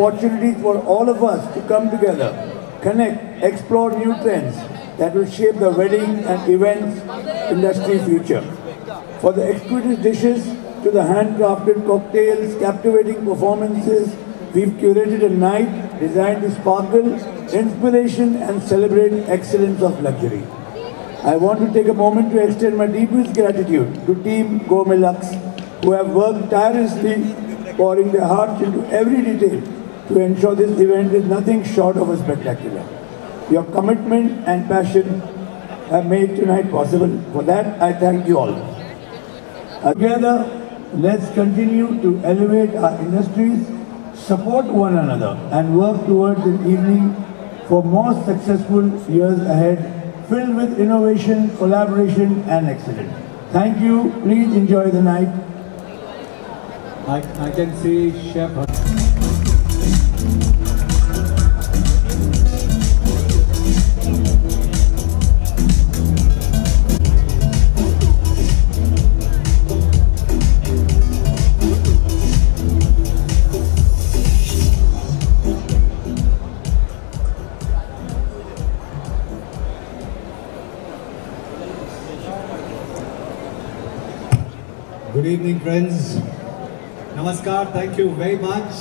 opportunities for all of us to come together, connect, explore new trends that will shape the wedding and events industry future. For the exquisite dishes to the handcrafted cocktails, captivating performances, we've curated a night designed to sparkle, inspiration and celebrate excellence of luxury. I want to take a moment to extend my deepest gratitude to Team Gourmet Lux, who have worked tirelessly, pouring their hearts into every detail to ensure this event is nothing short of a spectacular. Your commitment and passion have made tonight possible. For that, I thank you all. Together, let's continue to elevate our industries, support one another, and work towards an evening for more successful years ahead, filled with innovation, collaboration, and excellence. Thank you. Please enjoy the night. I can see Chef. Good evening, friends. Namaskar. Thank you very much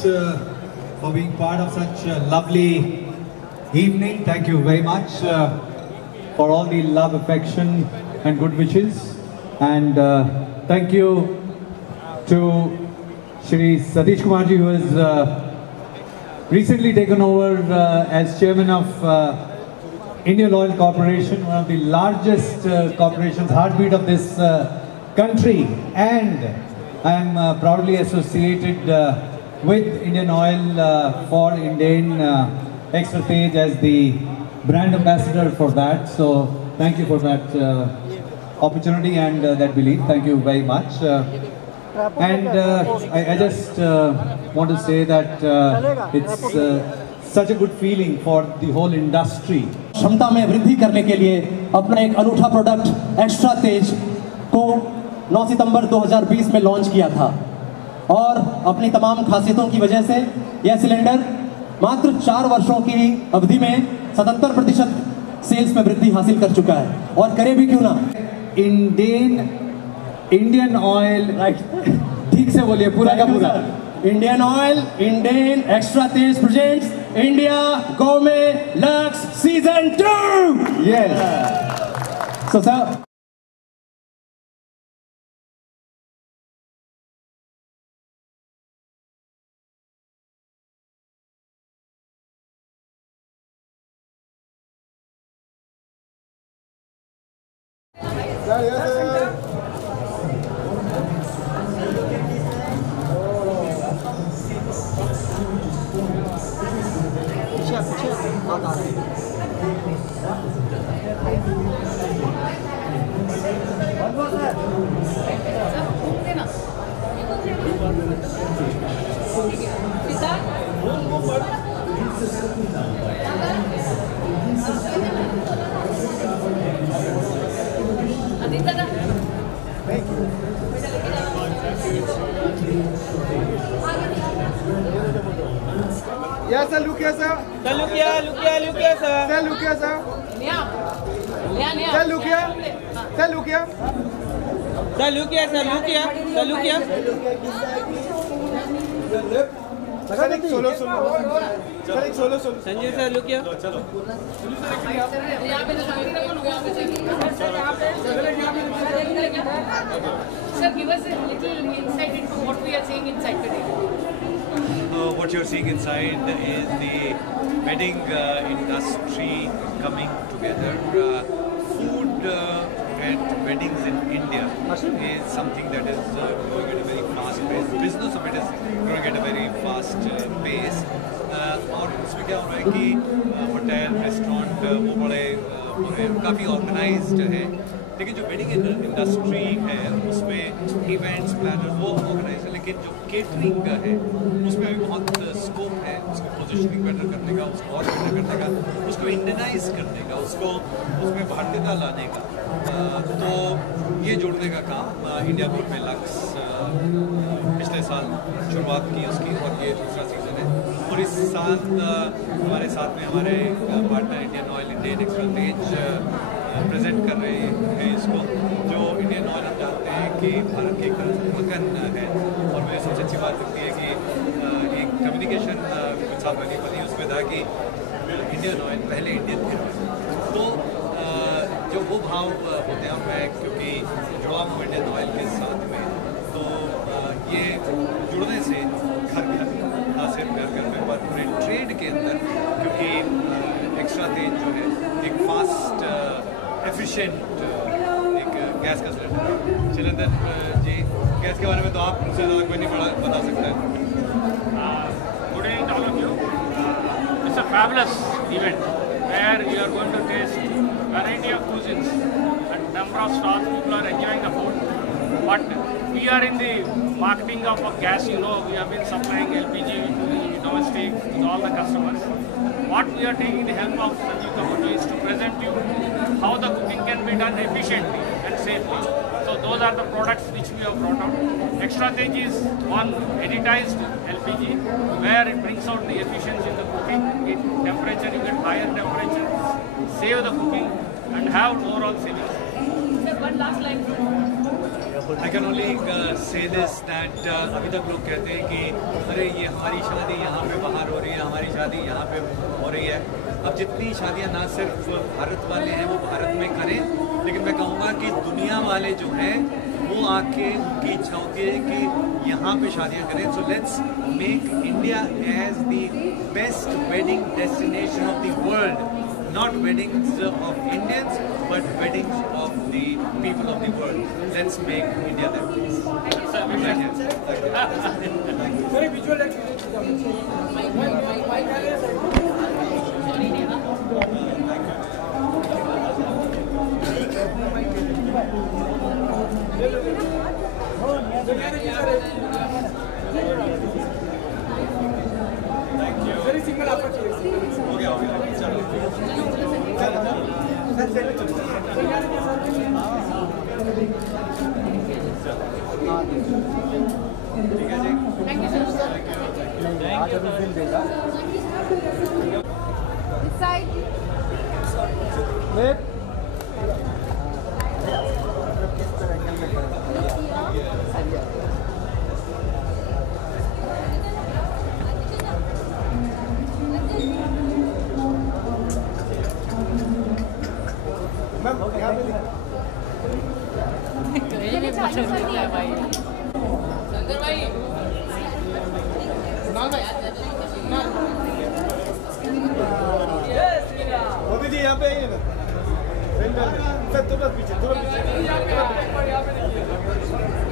for being part of such a lovely evening. Thank you very much for all the love, affection and good wishes. And thank you to Shri Satish Kumarji, who has recently taken over as chairman of Indian Oil Corporation, one of the largest corporations, heartbeat of this country, and I am proudly associated with Indian Oil for Indian Extra Stage as the brand ambassador for that. So thank you for that opportunity and that belief. Thank you very much. And I just want to say that it's such a good feeling for the whole industry. क्षमता में वृद्धि करने के लिए अपना एक अनूठा product extra तेज को 9 सितंबर 2020 में लॉन्च किया था और अपनी तमाम खासियतों की वजह से यह सिलेंडर मात्र 4 वर्षों की अवधि में 77% सेल्स में वृद्धि हासिल कर चुका है और करे भी क्यों ना। इंडियन ऑयल, ठीक से बोलिए पूरा का पूरा। Indian Oil, Indian extra Tej presents India gourmet lux season 2। Yes. So sir, Yes, sir, look here, sir. Sir, look here, look here, look here, sir. Sir, look here, sir. Sir, look here. Sir, look here. Sir, look here, sir, look here. Sir, look here. Sir, एक solo sir एक solo Sanjay sir, look here. Sir, give us a little insight into what we are seeing inside today. What you're seeing inside is the wedding industry coming together. Food at weddings in India is something that is growing at a very fast pace. Business of it is growing at a very fast pace. और इसमें क्या हो रहा है कि hotel, restaurant वो बड़े काफ़ी ऑर्गेनाइज्ड है, लेकिन जो वेडिंग इंडस्ट्री है उसमें इवेंट्स प्लानर वो ऑर्गेनाइज है, लेकिन जो केटरिंग का है उसमें अभी बहुत स्कोप है उसको पोजीशनिंग बेटर करने का, उसको और बेटर करने का, उसको इंडियनाइज करने का, उसको उसमें भारतीयता लाने का। तो ये जोड़ने का काम इंडिया गोurmet लक्स पिछले साल शुरुआत की उसकी, और ये दूसरा सीज़न है। और और इस साथ हमारे साथ में हमारे partner Indian Oil, Indian extra Tej present कर रहे हैं इसको। जो इंडियन ऑयल हम जानते हैं कि भारत की एक तरह से मक्खन है, और मुझे सबसे अच्छी बात लगती है कि एक कम्युनिकेशन कुछ साल बनी उसमें था कि इंडियन ऑयल पहले इंडियन थे। तो जो वो भाव होते हैं, मैं क्योंकि जुड़ा हूँ इंडियन ऑयल के साथ में, तो ये जुड़ने से घर घर ना सिर्फ घर घर में पर पूरे ट्रेड के अंदर, क्योंकि एक्स्ट्रा तेज जो है एक फास्ट एफिशिएंट एक गैस का सिलेंडर। चिरंदन जी, गैस के बारे में तो आप मुझसे ज़्यादा कोई नहीं बता सकता है। Good evening to all of you. It's a fabulous event where you are going to taste variety of cuisines and number of stalls. People are enjoying the food. But we are in the marketing of gas. You know, we have been supplying LPG to the domestic, to all the customers. What we are taking the help of Sanjeev Kapoor is to present you how the cooking can be done efficiently and safely. So those are the products which we have brought out. Extra Tej is one editized LPG where it brings out the efficiency in the cooking. In temperature, you get higher temperature, save the cooking and have overall savings. Sir, one last line. I can only say this that अभी तक लोग कहते हैं कि अरे ये हमारी शादी यहाँ पे बाहर हो रही है, हमारी शादी यहाँ पे हो रही है। अब जितनी शादियाँ ना सिर्फ भारत वाले हैं वो भारत में करें, लेकिन मैं कहूँगा कि दुनिया वाले जो हैं वो आके उनकी इच्छा होती है कि यहाँ पे शादियाँ करें। So let's make India as the best wedding destination of the world. Not weddings of Indians, but weddings of the people of the world. Let's make India that place. Thank you so much. Thank you. Very visual experience. Sorry, Neha. Very single opportunity. Thank you, sir. This side. Wait. Modi ji यहाँ पे आइए ना। Sir तुरंत पीछे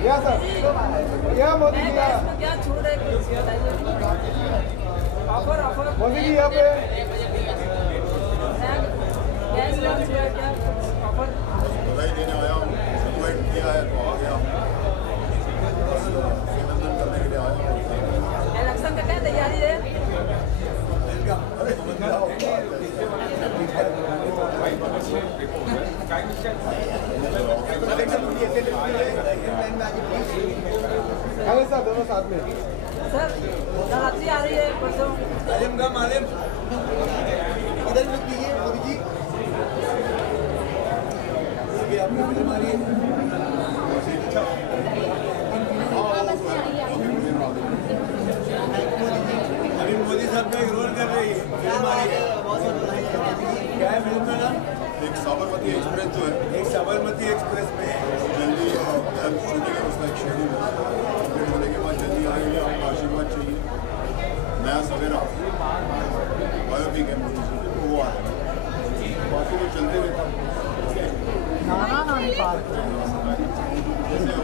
यहाँ sir, यहाँ मोदी जी यहाँ। मोदी जी यहाँ पे। बधाई देने आया हूँ, इन्वाइट किया है तो आ गया हूँ, अभिनंदन करने के लिए आया हूँ। इलेक्शन का क्या तैयारी है? अरे सर दोनों साथ में। सर नवरात्रि आ रही है परसों। मालिम का मालिम इधर रुक लीजिए मोदी जी। ये आपको फिल्म आ रही है। अभी मोदी साहब का एक रोल कर रही है, फिल्म आ रही है। क्या है फिल्म का नाम? एक साबरमती एक्सप्रेस जो है, एक साबरमती एक्सप्रेस में जल्दी शूटिंग है, उसका एक शेड्यूल है। कंप्लीट होने के बाद जल्दी आएंगे, आपका आशीर्वाद चाहिए। नया सवेरा बायोपिक है मोदी जी, तो वो आ रहा है। बाकी तो चलते रहता है। जैसे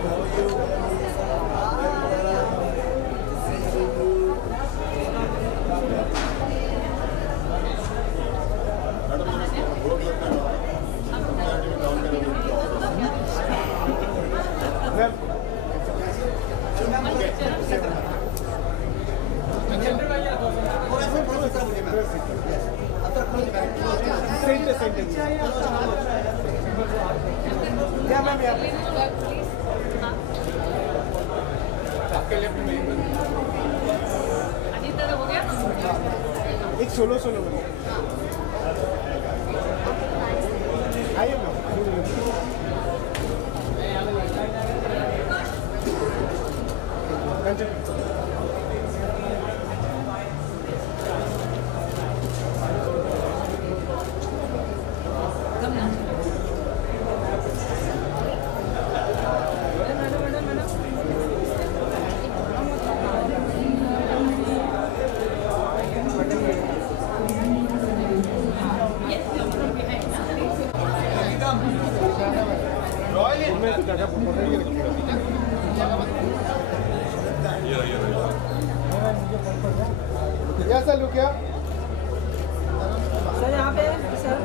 Anita सेंटर हो गया? एक सोलो आइए ना। सर लुक क्या सर यहाँ पे sir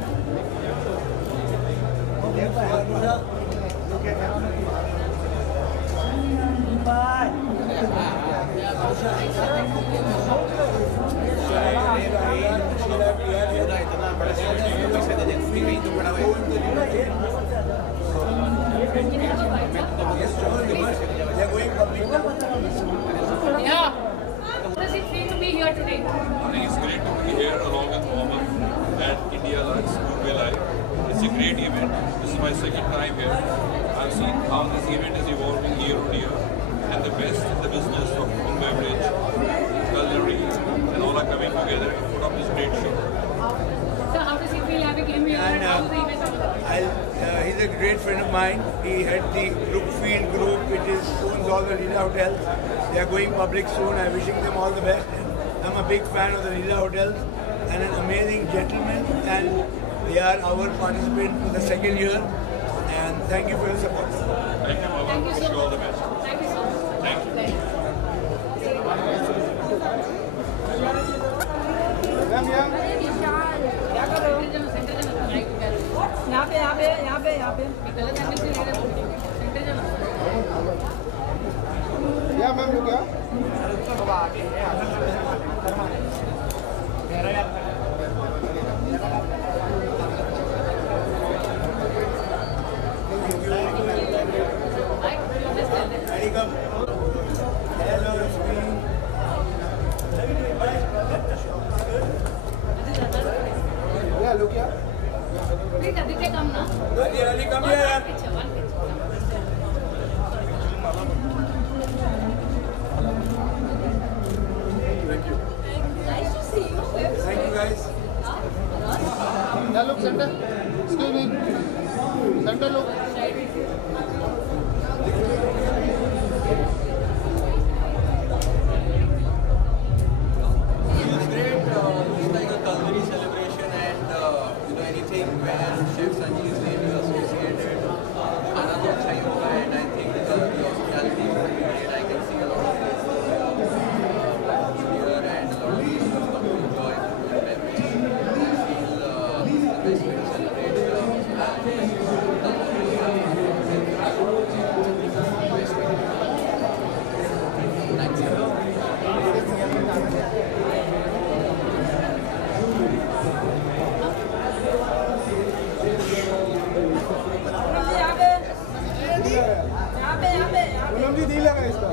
Yeah. How does it feel to be here today? I think it's great to be here along with Mohammed at India Lux Goodwill Live. It's a great event. This is my second time here. I've seen how this event is evolving year on year, and the best in the business of food beverage, culinary, and all are coming together to put up this great show. So how does it feel having him here and how is the event? He's a great friend of mine. He had the Brookfield Group, which owns all the Leela hotels. They are going public soon. I'm wishing them all the best. I'm a big fan of the Leela hotels and an amazing gentleman, and they are our participant for the second year. And thank you for your support. Thank you, Mama. Thank you so Wish you all the much. best. Thank you so much. Thank you. क्या कर रहे हो? यहाँ पे या ma'am look क्या या look क्या Please, Aditya, come now. Aditya, come here. One picture. Thank you. Nice to see you. Thank you, guys. Now look, center. Excuse me. Center look. It's great. It's like a culinary celebration, and anything where Chef Sanjeev's name is associated. Khana to अच्छा ही होगा, and I think the hospitality is going to be great. I can see a lot of places here, and a lot of people come to enjoy food and beverage. I feel this is the best way to celebrate hospitality. Poonam जी दिल लगा इसका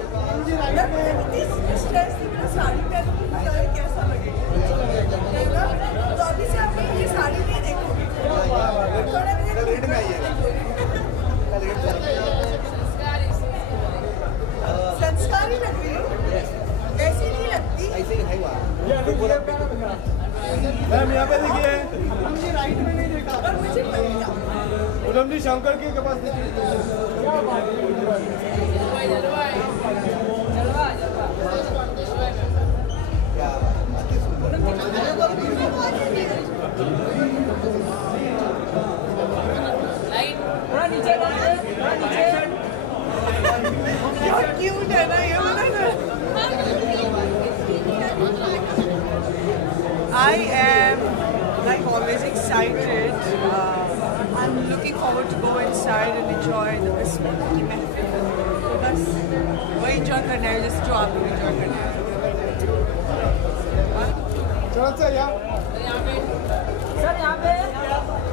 साड़ी पहन कैसा लगेगा तो अभी से आप ये साड़ी नहीं देखोगे रेड में आइए संस्कारी लग रही है ऐसी नहीं लगती ऐसे ही है मैम यहाँ पे देखिए मुझे राइट में नहीं देखा और मुझे पूनम जी शंकर के पास देखिए थोड़ा नीचे क्यूट है ना ये वाला ना I am like always excited. I'm looking forward to go inside and enjoy the Bismillah की महफिल. बस वही enjoy करना है जैसे जो आप लोग enjoy करना है. चरण सर यहाँ पे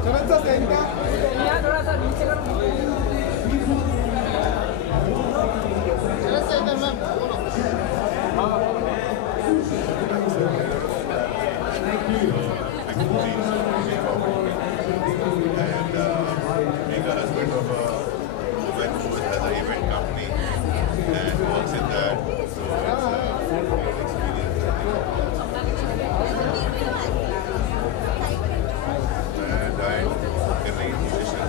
चरण सर कहीं का यहाँ थोड़ा सा नीचे करो चरण सर इधर ma'am cuisines way forward. And being a husband of a woman who has an event company and works in that, so it's a great experience. And I'm in the position.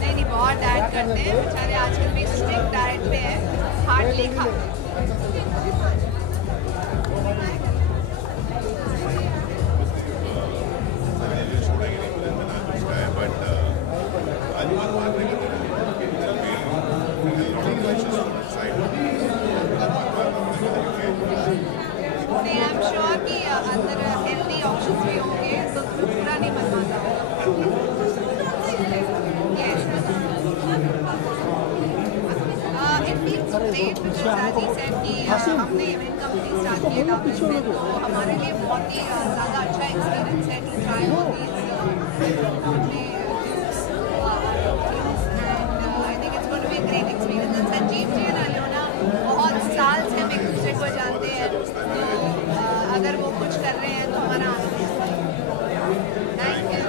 नहीं बहुत diet करते हैं बेचारे आजकल भी strict diet पे है hardly खाते हैं नहीं आई एम श्योर कि अंदर हेल्दी ऑप्शंस भी होंगे तो पूरा नहीं बनवाता It feels great because as he said कि हमने इवेंट कंपनी स्टार्ट की है तो हमारे लिए बहुत ही ज़्यादा अच्छा एक्सपीरियंस है to try all these अपने and I think it's going to be a great experience. And Sanjeev ji और अलियोना बहुत साल से हम एक दूसरे को जानते हैं तो अगर वो कुछ कर रहे हैं तो हमारा आनंद है. Thank you.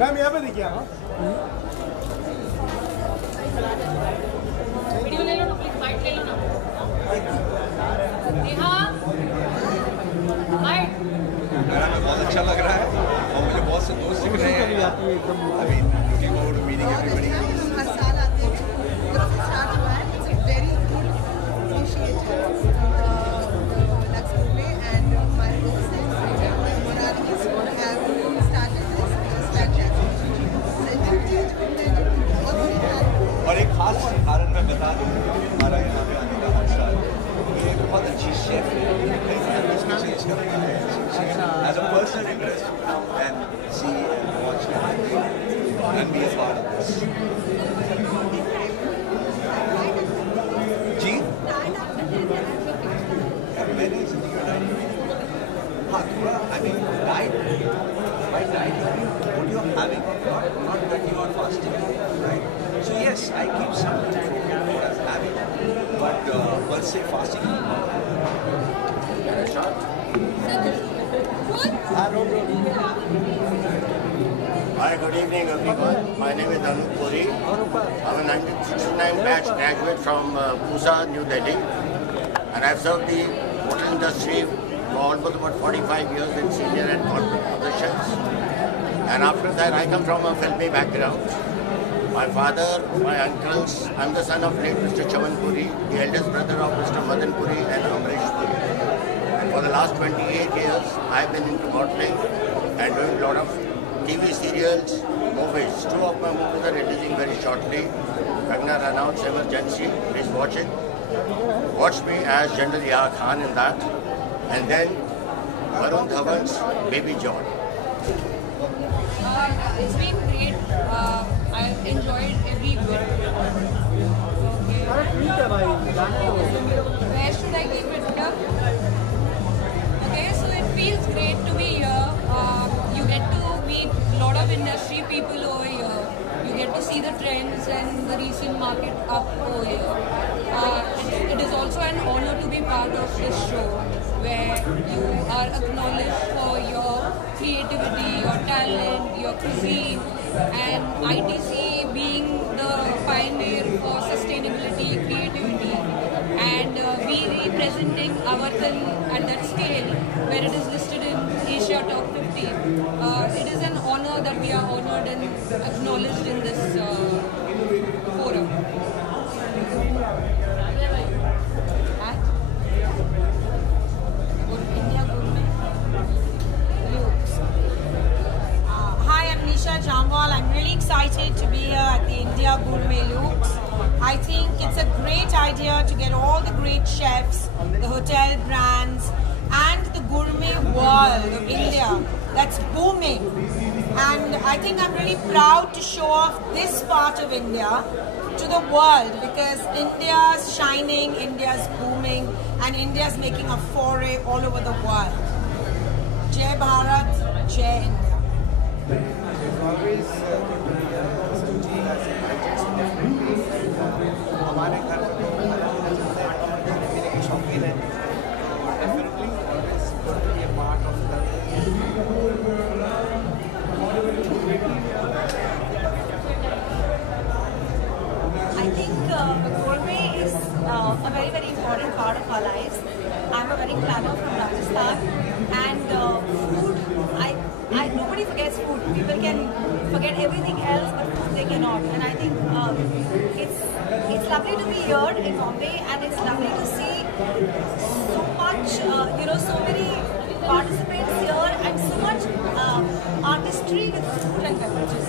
मैम यहाँ पे देखिए आप वीडियो ले लो ना प्लीज बाइट ले लो ना नेहा बाइट बहुत अच्छा लग रहा है और मुझे बहुत से दोस्त दिख रहे हैं अभी looking forward to meeting everybody हर साल आते हैं स्टार्ट हुआ है it's a very good initiative Lakshmi में एंड माय दोस्त हैं मोराली हैव स्टार्टेड दिस और एक खास कारण मैं बता दूं हमारा यहाँ पे आने का मकसद ये बहुत अच्छी शेफ है चेंज करना है as a personal interest and see and watch and be a part of this जी मैंने जिंदगी में डाइट हाँ थोड़ा I mean diet by diet what you are having not that you are fasting right so yes I keep something as habit but per se fasting Hi, good evening everyone. My name is Anup Puri. I'm a 1969 batch graduate from Pusa, New Delhi, and I've served the hotel industry for almost about 45 years in senior and corporate positions. And after that, I come from a filmy background. My father, my uncles, I'm the son of late Mr. Chaman Puri, the eldest brother of Mr. Madan Puri and Amrish Puri. And for the last 28 years, I've been into modeling and doing a lot of TV serials, movies. 2 of my movies are releasing very shortly. Ragnar announced Emergency, please watch it. Watch me as General Yahya Khan in that. And then Varun Dhawan's Baby John. It's been great. I've enjoyed every bit. Where should I keep it up? Okay, so it feels great to be here. You get to meet a lot of industry people over here. You get to see the trends and the recent market up over here. It is also an honor to be part of this show, where you are acknowledged for your creativity, your talent, your cuisine, and ITC being the pioneer for sustainability, creativity, and we representing Avartan at that scale where it is listed in Asia Top 50. It is an honor that we are honored and acknowledged in this forum. Hi, I'm India gourmet look. I think it's a great idea to get all the great chefs, the hotel brands, and the gourmet world of India that's booming. And I think I'm really proud to show off this part of India to the world, because India's shining, India's booming, and India's making a foray all over the world. Jai Bharat, Jai India. Always हमारे घर में तो खाने पीने के शौकीन हैं, definitely always going to be a part of the I think gourmet is a very, very important part of our lives. I'm a wedding planner from Rajasthan, and food, nobody forgets food. People can forget everything else, but food they cannot. And I think it's lovely to be here in Bombay, and it's lovely to see so much, so many participants here, and so much artistry with food and beverages.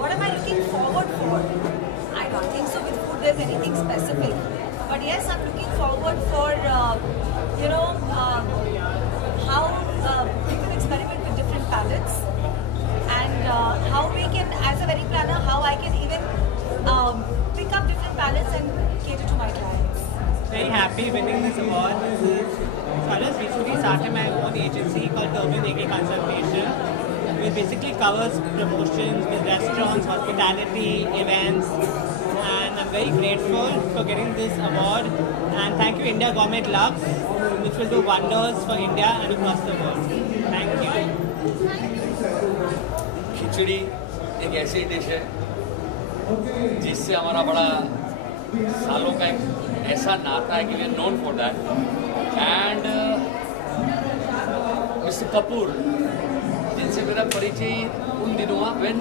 What am I looking forward for? I don't think so with food there's anything specific. But yes, I'm looking forward for, how people experiment with different palettes, and how we can, as a wedding planner, how I can even pick up different palettes and cater to my clients. Very happy winning this award. So I just recently started my own agency called Turban Agri Consultation, which basically covers promotions with restaurants, hospitality, events, and I'm very grateful for getting this award. And thank you India Gourmet Lux, which will do wonders for India and across the world. Thank you. खिचड़ी एक ऐसी dish है जिससे हमारा बड़ा सालों का एक ऐसा नाता है कि we are known for that. And mister Kapoor जिनसे मेरा परिचय उन दिनों हुआ when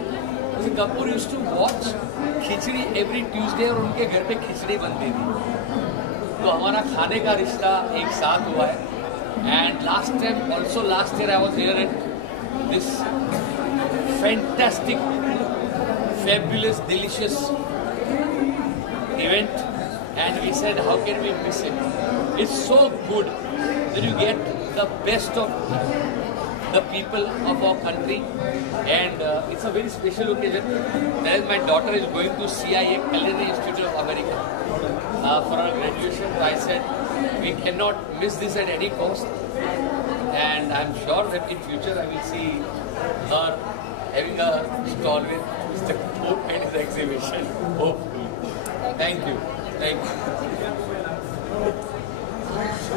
mister Kapoor used to watch Khichdi every Tuesday, और उनके घर पे खिचड़ी बनती थी. तो हमारा खाने का रिश्ता एक साथ हुआ है. And last year I was here at this fantastic fabulous delicious event, and we said how can we miss it. It's so good that you get the best of the people of our country, and it's a very special occasion. Whereas my daughter is going to CIA, Culinary Institute of America, for her graduation. I said we cannot miss this at any cost, and I'm sure that in future I will see her having a stall with Mr. Kapoor and his exhibition. Hopefully. Thank you. Thank you.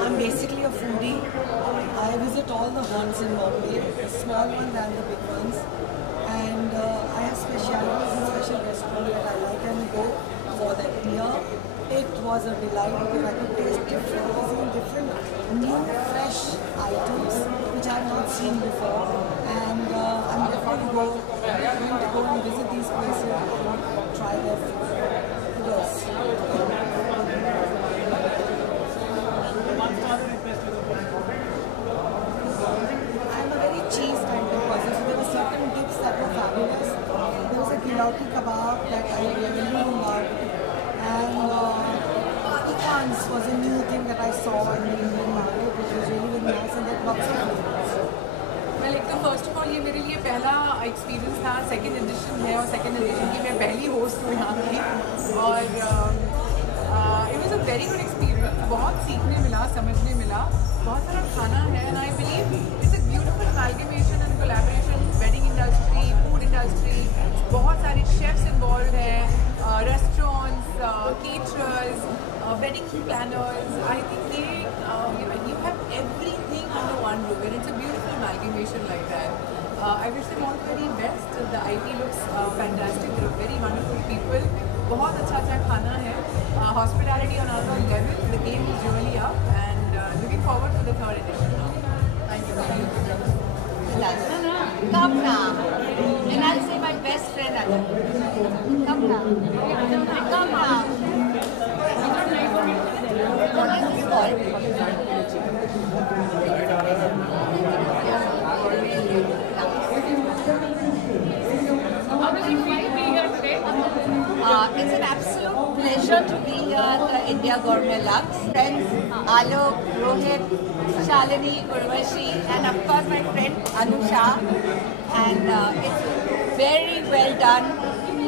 I'm basically a foodie. I visit all the haunts in Bombay, the small ones and the big ones. And I have specialities in special restaurants that I like and go for them. Here, it was a delight because I could taste different cuisine, different new, fresh items which I have not seen before. And I'm definitely going to go and visit these places and try their food. Yes. I'm a very cheese kind of person, so there were certain dips that were fabulous. There was a gilauti kebab that I really loved, and pecans was a new thing that I saw in the Indian market, which was really, really nice, and that lots of flavors. Well, एक तो first of all ये मेरे लिए पहला experience था, second edition है और second edition की मैं पहली होस्ट हूँ यहाँ की, और it was a very good experience. बहुत सीखने मिला, समझने मिला, बहुत सारा खाना है, and I believe it's a beautiful amalgamation and collaboration. Wedding industry, food industry, बहुत सारे शेफ्स इन्वॉल्व हैं, restaurants, caterers, wedding planners. I think they, you have everything under one roof, and it's a beautiful amalgamation like that. I wish them all the very best. The IT looks fantastic. They're very wonderful people. बहुत अच्छा खाना है. Hospitality on another level. The game is really up, and looking forward to the third edition now. Thank you. Come now. And I'll say my best friend Alan. Come now. Come now. pleasure to be here at the India Gourmet Lux. Friends Alok, Rohit, Shalini, Urvashi, and of course my friend Anusha. And it's very well done,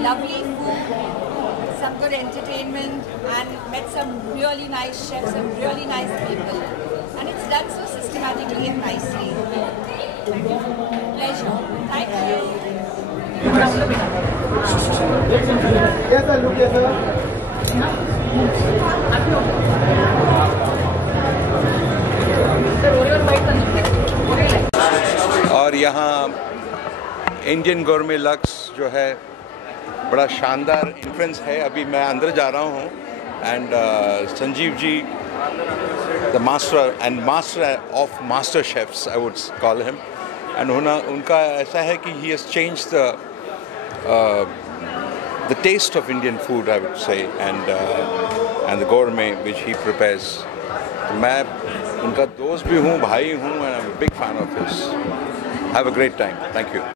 lovely food, some good entertainment, and met some really nice chefs, some really nice people. And it's done so systematically and nicely. Pleasure. Thank you. Yes, sir. Look, yes, sir. और यहाँ Indian गोरमे lux जो है बड़ा शानदार entrance है. अभी मैं अंदर जा रहा हूँ and Sanjeev ji the master of master chefs I would call him, and उनका ऐसा है कि he has changed the taste of Indian food, I would say, and the gourmet which he prepares. मैं उनका दोस्त भी हूँ, भाई हूँ, and I'm a big fan of his. Have a great time. Thank you.